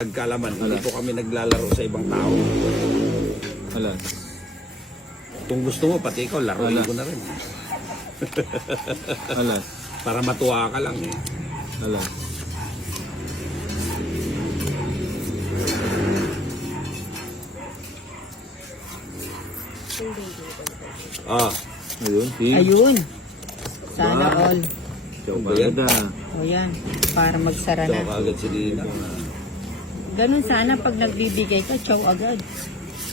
Nagkalaman, hindi po kami naglalaro sa ibang tao. Ala. Kung gusto mo, pati ikaw, laruin ko na rin. Ala. Para matuwa ka lang eh. Ala. Ah, Ayun. Ayun. Sana all. Chow Ano ba yan? agad. O yan. Para magsara so na. kaagad si Dina. Ganun sana pag nagbibigay ka, chow agad.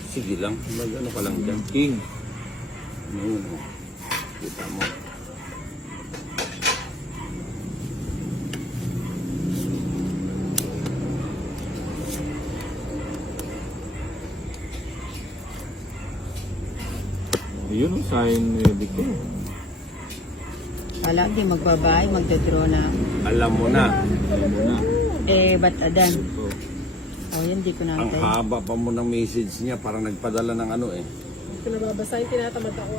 Sige lang, mag-ano ka lang dyan. King. No. Kita mo. Ayun ang sign ready ko. Kala di magbabahay, magdodraw na. Alam mo na, Alam mo na. Ba't adan? So, O yan, di ko ang natin. haba pa mo ng message niya, parang nagpadala ng ano eh. Ito nababasahin, tinatamad ako.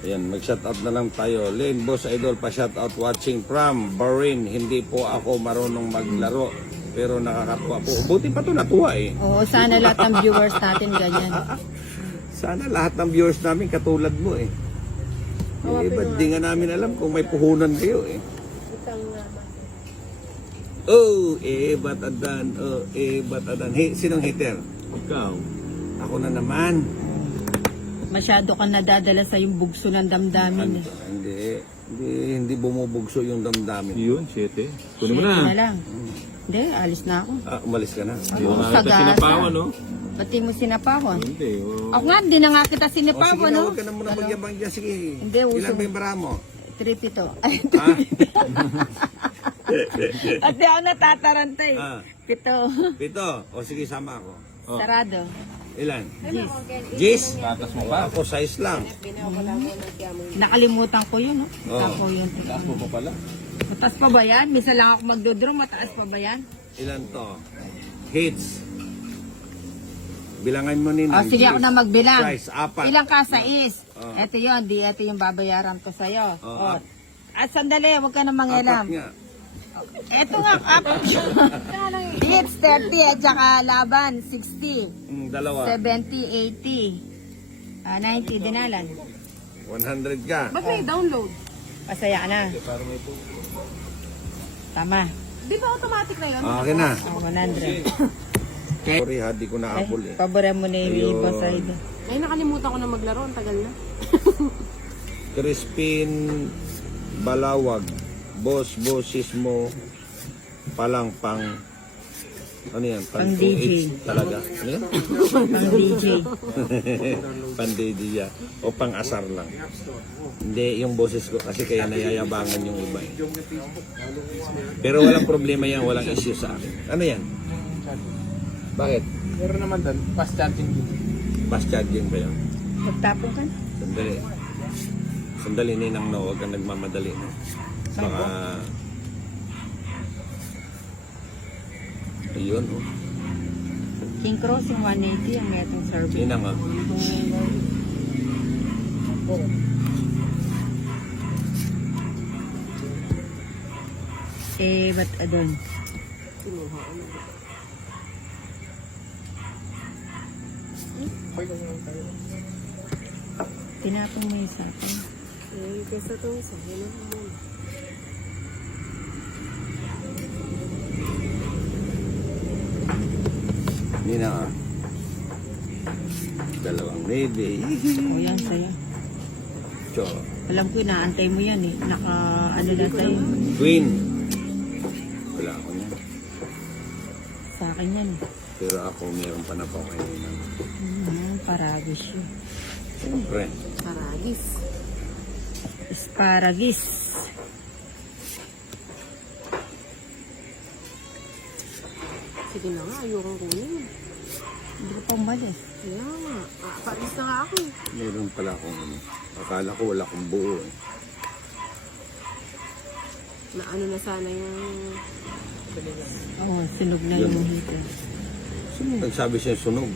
Ayan, mag-shoutout na lang tayo. Lane, Boss Idol, pa-shoutout watching from Bahrain. Hindi po ako marunong maglaro, pero nakakatuwa po. Buti pa to natuwa eh. Oo, sana lahat ng viewers natin ganyan. Sana lahat ng viewers namin katulad mo eh. Eh, ba't di nga namin alam kung may puhunan kayo eh. Itang Oh, ba't adan? Oh, ba't adan? Hey, sinong hater? ikaw. Ako na naman. Masyado ka nadadala sa yung bugso ng damdamin. Hindi bumubugso yung damdamin. Yun, 7. Kunin mo Sige na. lang. Hindi, alis na ako. Ah, umalis ka na. Hindi mo Oo, nga kita sagasa. sinapawan, no? Pati mo sinapahon. Hindi. Oh. Ako nga, hindi na nga kita O sige sinapahon, na, no? huwag ka na muna magyabang dyan. Sige. Hindi, uso. Ilan ba yung bara mo? Trip ito. Ay, Ha? at di ako natataranta eh. Ah. Pito. Pito. O sige, sama ako. Sarado. Ilan? Gis? Tatas mo pa. Ako, size lang. Nakalimutan ko yun, no? Oo. Ako yun. Taas mo pa pala. Mataas pa ba yan? Misa lang ako magdodraw, mataas pa ba yan? Ilan to? Hits. Bilangan mo nina. Sige ako na magbilang. Size, apat. Ilang ka sa is? Oh. Ito yun, ito yung babayaran ko sa'yo. Oh, At sandali, huwag ka na Apat mangialam. nga. Ito nga, apat. Hits 30 at saka laban 60. Dalawa. 70, 80. 90 dinalan. 100 ka. Ba't may download? Pasaya na. Tama. Di ba automatic na yun? Okay na. 100. Sorry ha, di ko na-apple eh. Pabora mo na yung Ayun. boss side. Ay, nakalimutan ko na maglaro. Ang tagal na. Crispin Balawag. Boses mo palang pang ano yan? Pang 2H DJ. talaga. Ano yan? Pang DJ. Pang DJ o pang asar lang. Hindi, yung boses ko kasi kaya nayayabangan yung iba eh. Pero walang problema yan, walang issue sa akin. Ano yan? Bakit? Meron naman doon, fast charging. Fast charging ba yun? Magtapong ka. Sandali. Sandali ninang no, huwag kang nagmamadali. No? Baka... Ayun, oh. King Crossing 180 ang netong service. Ninang, oh. Ba't adon? Tinapong mo yung sa akin. Eh, kesa itong sahin na mo. Ninang, oh. Dalawang baby. O yan, saya. Cho. Alam ko, inaantay mo yan eh. Naka, ano na sa'yo. Queen. Wala ako niyan. Sa akin yan eh. Pero ako meron pa na po kayo ninang. Paragis yun. Siyempre. Paragis. Asparagus. Sige na nga, ayokong kunin. Hindi ko pa umalis. Kaya nga. Paalis na nga ako eh. Meron pala akong ano. Akala ko wala akong buo eh. Na ano na sana yung... Oo, sinog na yung heater. Sino nagsabi siya sunog?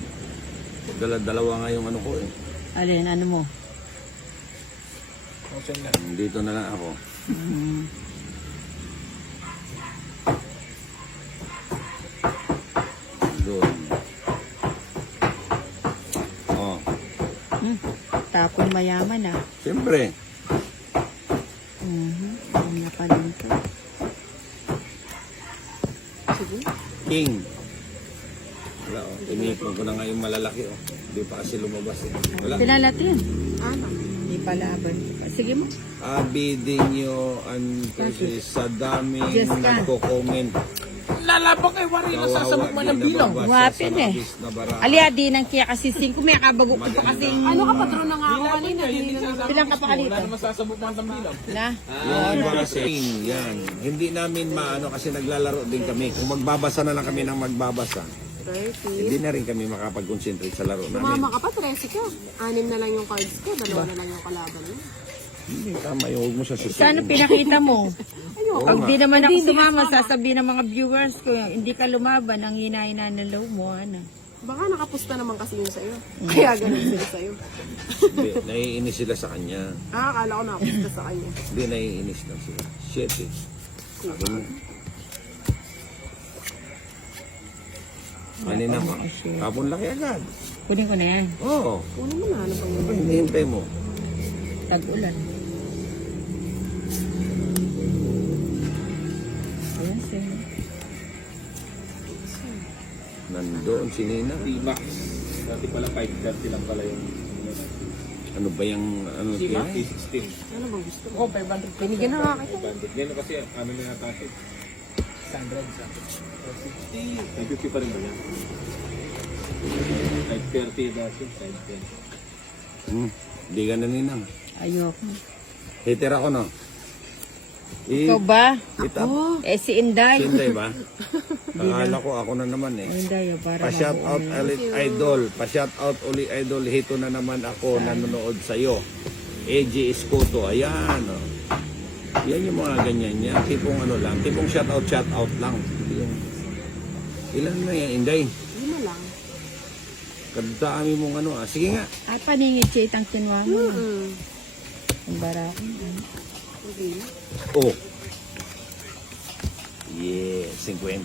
Dalawa nga yung ano ko eh. Alin, ano mo? Dito na lang ako. Mm. Kapong mayaman ah. Siyempre. Ang napanin ko. Sige. King. Wala, oh. Inipon ko na nga yung malalaki, oh. Hindi pa kasi lumabas, eh. Wala. Pinalatin. Ano? Hindi pa laban. Sige mo. Bidding nyo kasi sa daming Yes, ka. nagko-comment. Lalabang kay Wari na sasabog man ng bilang. Guwapin eh. Aliya, di nang kaya kasi 5. May kabago ko pa kasi. Ano ka, patron na nga ako kanina. Bilang ka pa kanina. Wala naman sasabog man ng bilang. Na. Yung iba kasi, yan. Hindi namin maano kasi naglalaro din kami. Kung magbabasa na lang kami ng magbabasa, 30. hindi na rin kami makapag-concentrate sa laro namin. Sumama ka pa, 13 ka. 6 na lang yung cards ko, 2 na lang yung kalaban mo. Hindi, tama yung huwag mo sa susunod. Sana pinakita mo. Oo Pag nga. di naman ako sumama, sasabihin ng mga viewers ko, hindi ka lumaban, ang hina-hina ng loob mo, ano. Baka nakapusta naman kasi yun sa'yo. Kaya ganun sila sa'yo. Hindi, naiinis sila sa kanya. Akala ko nakapusta sa kanya. Hindi, naiinis lang sila. Shit, eh. Sabi mo. Kanina mo. Kapon laki agad. Kunin ko na yan. Oo. Kunin mo na, ano pang Ano hinihintay mo? Tag-ulan. Ayan, sa'yo. Nandoon si Nina. T-Max. Dati pala 530 lang pala yung Ano ba yung ano kaya? T16. Ano bang gusto mo? Oh, 500. Binigyan na nga kita. 500. Yan kasi ano na natin. 100 sa 450. 550 pa rin ba yan? 530 dati, 510. Hindi ka na Ninang. Ayoko. Hater ako, no? Ikaw ba? Itap. Eh, si Inday. Sinday ba? Akala ko ako na naman eh. Inday, para Pa-shout out Elite Idol. Pa-shout out Uli Idol. Hito na naman ako nanonood sa'yo. AJ Escoto. Ayan. Oh. Yan yung mga ganyan niya. Tipong ano lang. Tipong shout out lang. Yung, ilan na yan, Inday? 5 lang. Kadami mong ano ah. Sige nga. Ay, paningit siya itang kinuha mo. Ang bara ko. Okay. Oh. Yeah, 50.